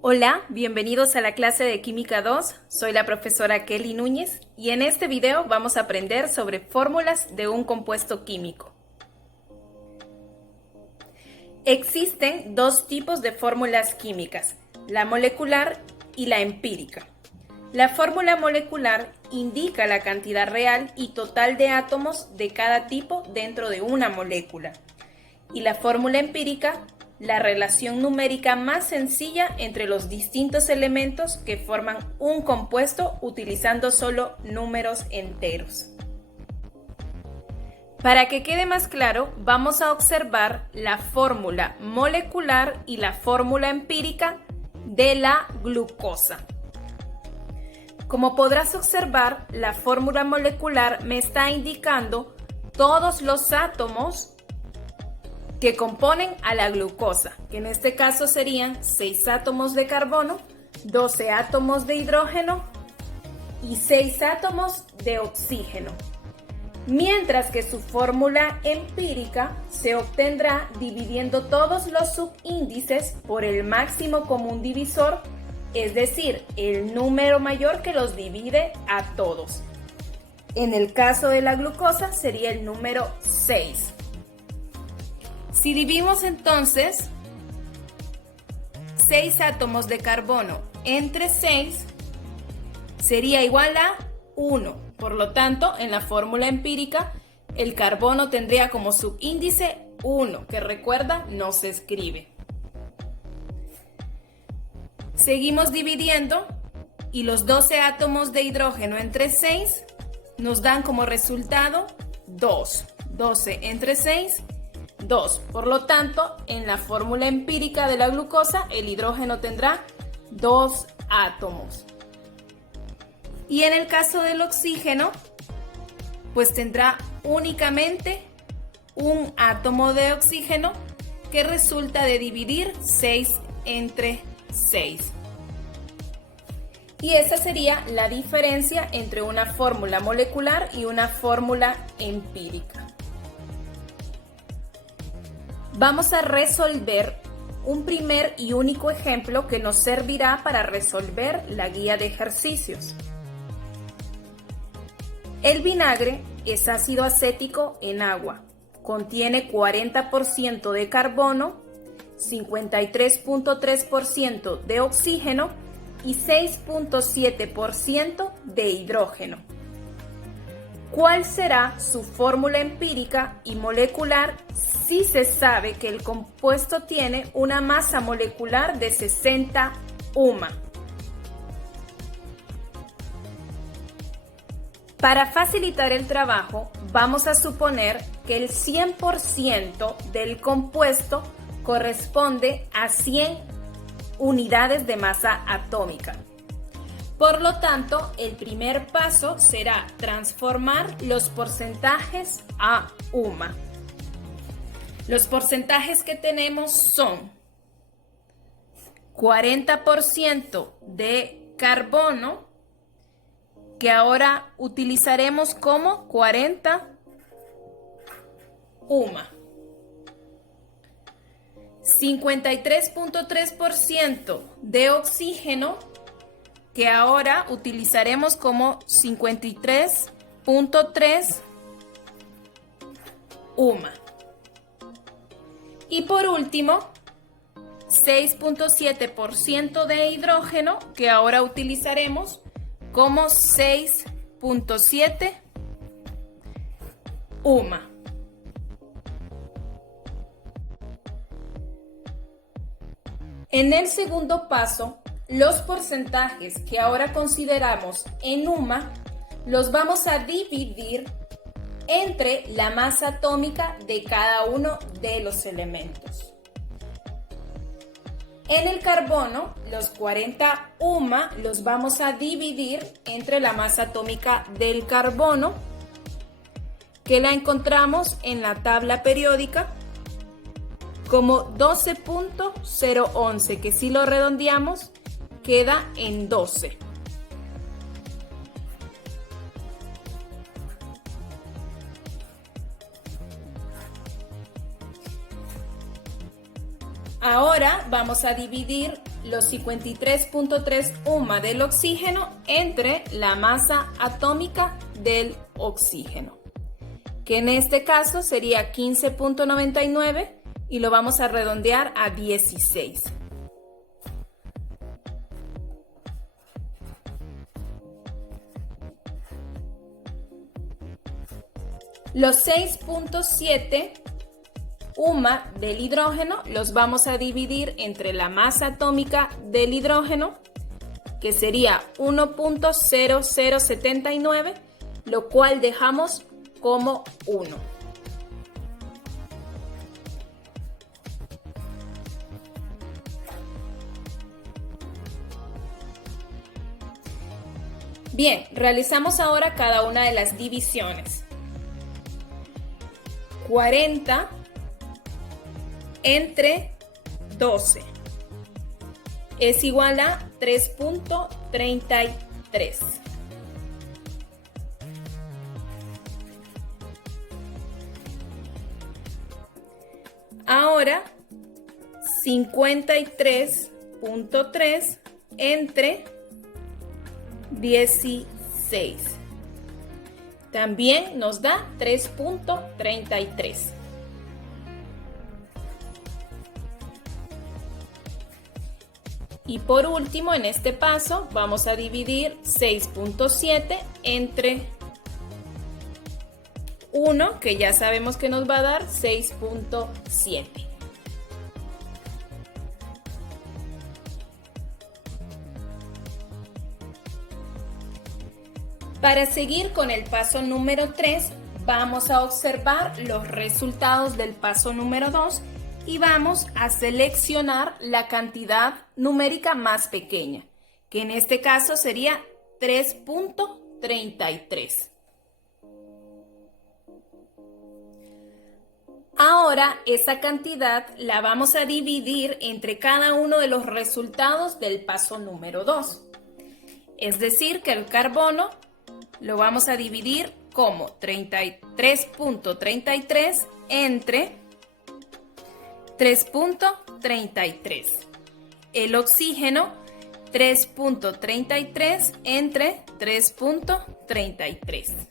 Hola, bienvenidos a la clase de Química 2. Soy la profesora Kelly Núñez y en este video vamos a aprender sobre fórmulas de un compuesto químico. Existen dos tipos de fórmulas químicas, la molecular y la empírica. La fórmula molecular indica la cantidad real y total de átomos de cada tipo dentro de una molécula. Y la fórmula empírica, la relación numérica más sencilla entre los distintos elementos que forman un compuesto utilizando solo números enteros. Para que quede más claro, vamos a observar la fórmula molecular y la fórmula empírica de la glucosa. Como podrás observar, la fórmula molecular me está indicando todos los átomos que componen a la glucosa, que en este caso serían 6 átomos de carbono, 12 átomos de hidrógeno y 6 átomos de oxígeno. Mientras que su fórmula empírica se obtendrá dividiendo todos los subíndices por el máximo común divisor, es decir, el número mayor que los divide a todos. En el caso de la glucosa sería el número 6. Si dividimos entonces 6 átomos de carbono entre 6, sería igual a 1. Por lo tanto, en la fórmula empírica, el carbono tendría como subíndice 1, que recuerda, no se escribe. Seguimos dividiendo y los 12 átomos de hidrógeno entre 6 nos dan como resultado 2. 12 entre 6, 2. Por lo tanto, en la fórmula empírica de la glucosa, el hidrógeno tendrá 2 átomos. Y en el caso del oxígeno, pues tendrá únicamente un átomo de oxígeno que resulta de dividir 6 entre 6. Y esa sería la diferencia entre una fórmula molecular y una fórmula empírica. Vamos a resolver un primer y único ejemplo que nos servirá para resolver la guía de ejercicios. El vinagre es ácido acético en agua. Contiene 40% de carbono, 53.3% de oxígeno y 6.7% de hidrógeno. ¿Cuál será su fórmula empírica y molecular si se sabe que el compuesto tiene una masa molecular de 60 UMA? Para facilitar el trabajo, vamos a suponer que el 100% del compuesto corresponde a 100 unidades de masa atómica. Por lo tanto, el primer paso será transformar los porcentajes a UMA. Los porcentajes que tenemos son 40% de carbono, que ahora utilizaremos como 40 UMA. 53.3% de oxígeno, que ahora utilizaremos como 53.3 UMA. Y por último, 6.7% de hidrógeno, que ahora utilizaremos como 6.7 UMA. En el segundo paso, los porcentajes que ahora consideramos en UMA los vamos a dividir entre la masa atómica de cada uno de los elementos. En el carbono, los 40 UMA los vamos a dividir entre la masa atómica del carbono, que la encontramos en la tabla periódica como 12.011, que si lo redondeamos queda en 12. Ahora vamos a dividir los 53.3 UMA del oxígeno entre la masa atómica del oxígeno, que en este caso sería 15.99 y lo vamos a redondear a 16. Los 6.7 UMA del hidrógeno los vamos a dividir entre la masa atómica del hidrógeno, que sería 1.0079, lo cual dejamos como 1. Bien, realizamos ahora cada una de las divisiones. 40 entre 12 es igual a 3.33. Ahora 53.3 entre 16. También nos da 3.33. Y por último, en este paso, vamos a dividir 6.7 entre 1, que ya sabemos que nos va a dar 6.7. Para seguir con el paso número 3, vamos a observar los resultados del paso número 2 y vamos a seleccionar la cantidad numérica más pequeña, que en este caso sería 3.33. Ahora esa cantidad la vamos a dividir entre cada uno de los resultados del paso número 2. Es decir, que el carbono lo vamos a dividir como 33.33 entre 3.33. El oxígeno 3.33 entre 3.33.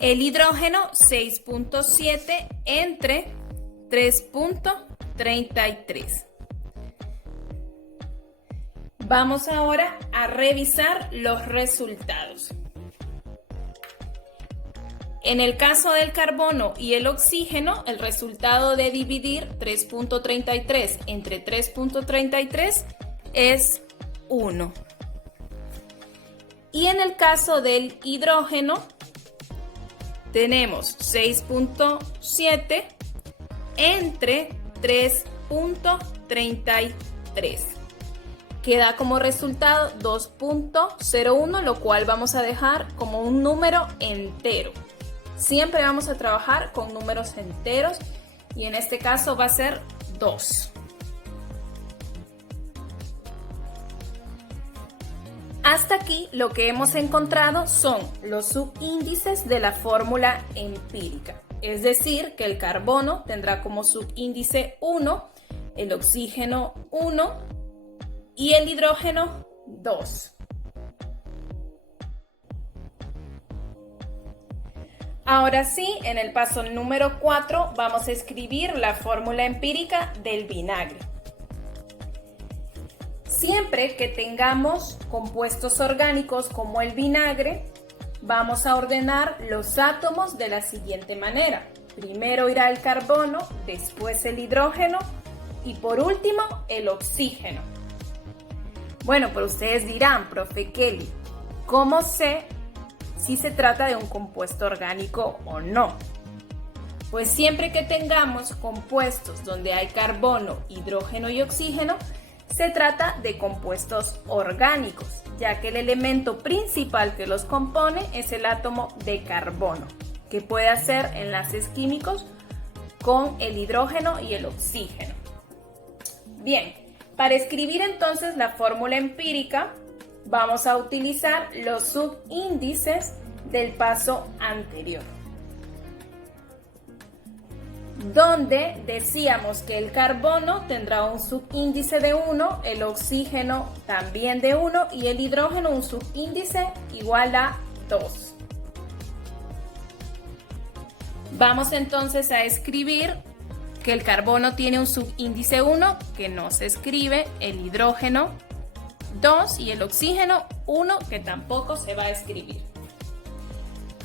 El hidrógeno 6.7 entre 3.33. Vamos ahora a revisar los resultados. En el caso del carbono y el oxígeno, el resultado de dividir 3.33 entre 3.33 es 1. Y en el caso del hidrógeno, tenemos 6.7 entre 3.33. Queda como resultado 2.01, lo cual vamos a dejar como un número entero. Siempre vamos a trabajar con números enteros y en este caso va a ser 2. Hasta aquí lo que hemos encontrado son los subíndices de la fórmula empírica. Es decir, que el carbono tendrá como subíndice 1, el oxígeno 1 y el hidrógeno 2. Ahora sí, en el paso número 4 vamos a escribir la fórmula empírica del vinagre. Siempre que tengamos compuestos orgánicos como el vinagre, vamos a ordenar los átomos de la siguiente manera. Primero irá el carbono, después el hidrógeno y por último el oxígeno. Bueno, pero ustedes dirán, profe Kelly, ¿cómo sé si se trata de un compuesto orgánico o no? Pues siempre que tengamos compuestos donde hay carbono, hidrógeno y oxígeno, se trata de compuestos orgánicos, ya que el elemento principal que los compone es el átomo de carbono, que puede hacer enlaces químicos con el hidrógeno y el oxígeno. Bien, para escribir entonces la fórmula empírica, vamos a utilizar los subíndices del paso anterior. donde decíamos que el carbono tendrá un subíndice de 1, el oxígeno también de 1 y el hidrógeno un subíndice igual a 2. Vamos entonces a escribir que el carbono tiene un subíndice 1, que no se escribe, el hidrógeno 2 y el oxígeno 1, que tampoco se va a escribir.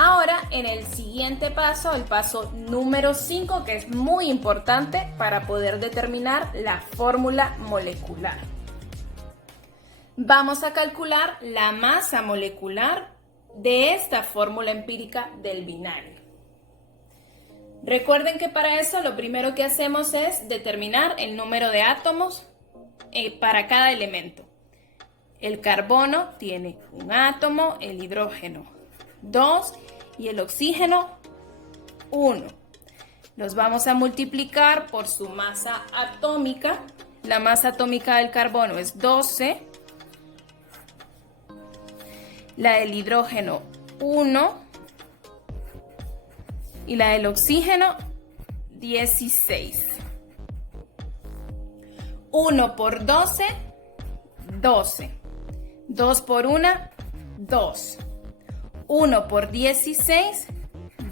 Ahora, en el siguiente paso, el paso número 5, que es muy importante para poder determinar la fórmula molecular. Vamos a calcular la masa molecular de esta fórmula empírica del vinagre. Recuerden que para eso lo primero que hacemos es determinar el número de átomos para cada elemento. El carbono tiene un átomo, el hidrógeno 2 y el oxígeno 1. Los vamos a multiplicar por su masa atómica. La masa atómica del carbono es 12. La del hidrógeno 1. Y la del oxígeno 16. 1 por 12, 12. 2 por 1, 2. 1 por 16,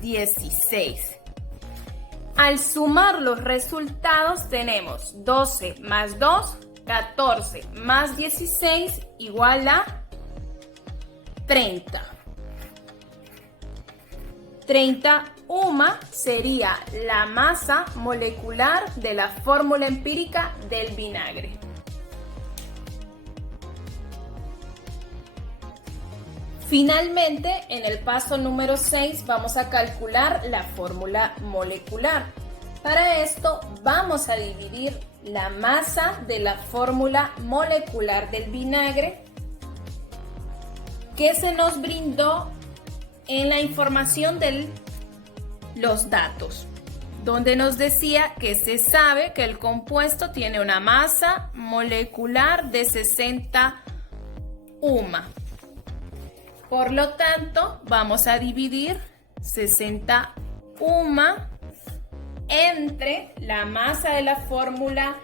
16. Al sumar los resultados tenemos 12 más 2, 14 más 16 igual a 30. 30 UMA sería la masa molecular de la fórmula empírica del vinagre. Finalmente, en el paso número 6 vamos a calcular la fórmula molecular. Para esto vamos a dividir la masa de la fórmula molecular del vinagre que se nos brindó en la información de los datos, donde nos decía que se sabe que el compuesto tiene una masa molecular de 60 UMA. Por lo tanto, vamos a dividir 60 UMA entre la masa de la fórmula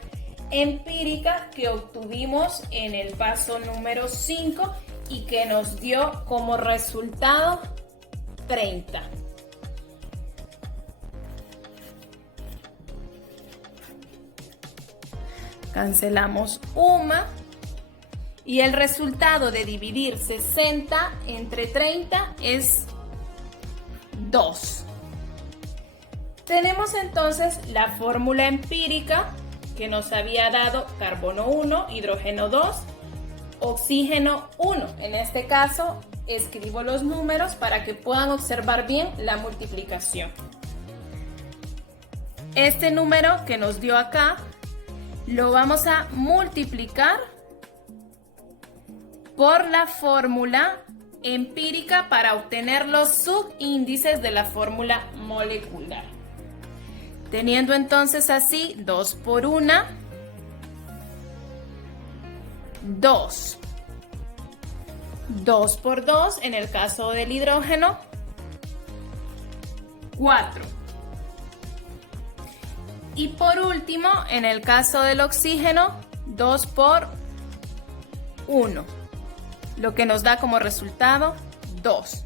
empírica que obtuvimos en el paso número 5 y que nos dio como resultado 30. Cancelamos UMA y el resultado de dividir 60 entre 30 es 2. Tenemos entonces la fórmula empírica que nos había dado carbono 1, hidrógeno 2, oxígeno 1. En este caso escribo los números para que puedan observar bien la multiplicación. Este número que nos dio acá lo vamos a multiplicar por la fórmula empírica para obtener los subíndices de la fórmula molecular. Teniendo entonces así 2 por 1, 2. 2 por 2 en el caso del hidrógeno, 4. Y por último, en el caso del oxígeno, 2 por 1, lo que nos da como resultado 2.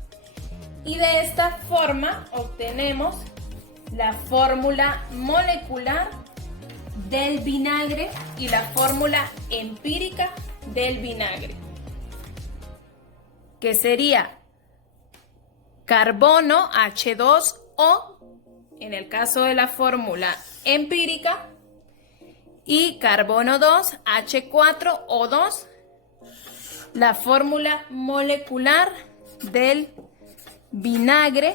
Y de esta forma obtenemos la fórmula molecular del vinagre y la fórmula empírica del vinagre, que sería carbono H2O en el caso de la fórmula empírica y carbono 2 H4O2, la fórmula molecular del vinagre,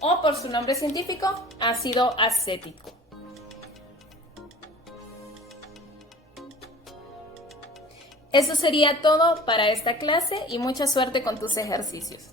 o por su nombre científico, ácido acético. Eso sería todo para esta clase y mucha suerte con tus ejercicios.